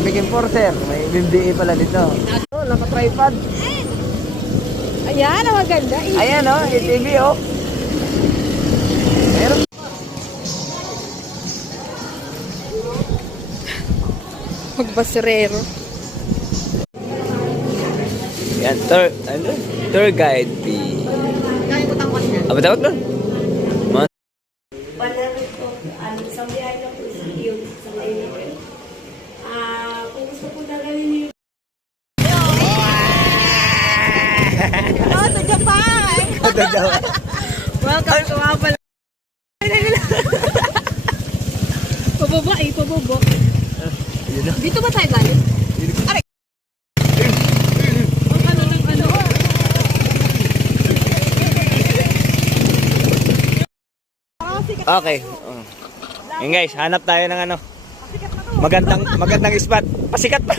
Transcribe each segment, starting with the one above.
traffic enforcer. May MMDA pala dito. Oh, naka-tripod. Ayan, ang maganda. Ayan oh, ATV oh. Meron. Magbasurero. Yan, tour guide fee. Kaya ko tangkot niya. Apa tawag doon? Isang biyahe na po yun sa Maynila. Kung gusto po na gawin niyo. Hello to Japan! Welcome to Apple. Pababa eh, pababa. Dito ba tayo galing? Aray! Ang ano ng ano? Okay. Yan guys, hanap tayo ng ano. Magandang spot. Pasikat pa.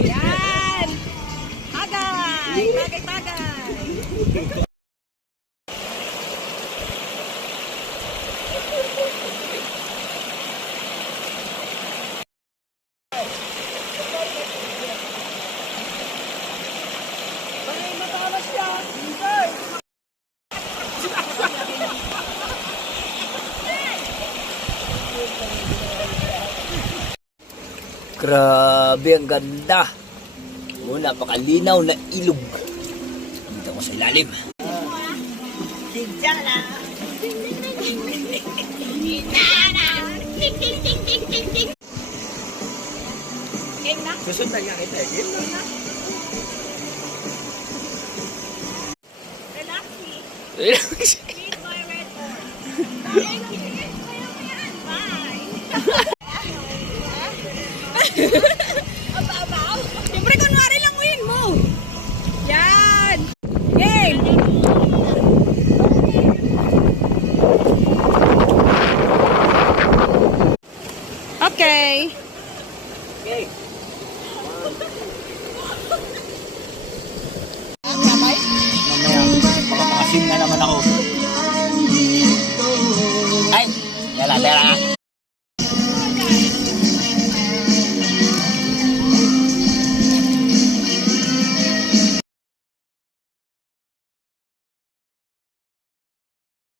Yan! Tagay! Tagay! Grabe, ang ganda. Napakalinaw na ilog. Dito ako sa ilalim. Susunod na nga kita. Relax.